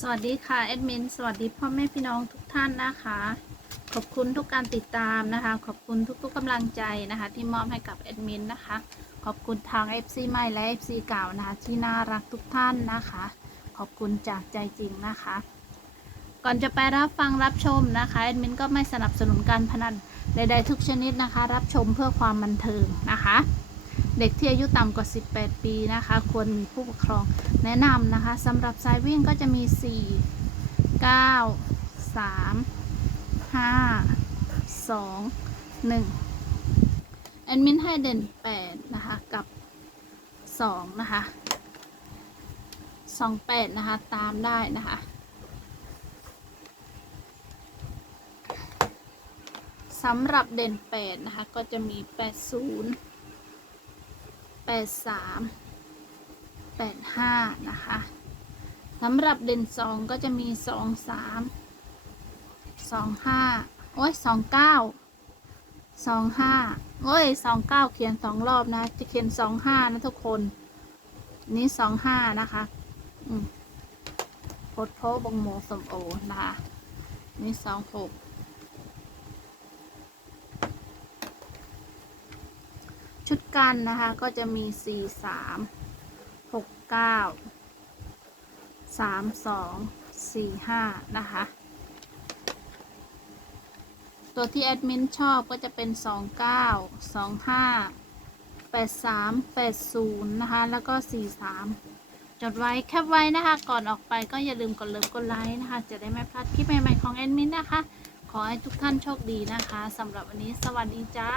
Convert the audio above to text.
สวัสดีค่ะแอดมินสวัสดีพ่อแม่พี่น้องทุกท่านนะคะ ขอบคุณทุกการติดตามนะคะ ขอบคุณทุกๆกำลังใจนะคะ ที่มอบให้กับแอดมินนะคะ ขอบคุณทาง FC ใหม่และ FC เก่านะคะที่น่ารักทุกท่านนะคะ ขอบคุณจากใจจริงนะคะ ก่อนจะไปรับฟังรับชมนะคะแอดมินก็ไม่สนับสนุนการพนันใดๆทุกชนิดนะคะ รับชมเพื่อความบันเทิงนะคะ เด็กที่อายุต่ำกว่า 18 ปีนะคะ ควรมีผู้ปกครองแนะนำนะคะสำหรับสายวิ่งก็จะมี 4 9 3 5 2 1แอดมินให้เด่น 8 นะคะ กับ 2 นะคะ 28 นะคะ ตามได้นะคะสำหรับเด่น 8 นะคะ ก็จะมี 80 83 85 นะคะสำหรับเด่น 2 ก็จะมี 2 3 2 5 โอ้ย 2 9 2 5 โอ้ย 2 9 เขียน 2 รอบนะ จะเขียน 2 5 นะทุกคน นี้ 2 5 นะคะโพดโพบงโมสมโอนะคะ นี่ 2 6 ชุดกันนะคะก็จะมี 4 3 6 9 3 2 4 5 นะคะ ตัวที่แอดมินชอบก็จะเป็น 2 9 2 5 8 3 8 0 นะคะ แล้วก็ 4 3 จดไว้แคปไว้นะคะ ก่อนออกไปก็อย่าลืมกดเลิฟกดไลค์นะคะ จะได้ไม่พลาดคลิปใหม่ๆของแอดมินนะคะ ขอให้ทุกท่านโชคดีนะคะสำหรับวันนี้สวัสดีจ้า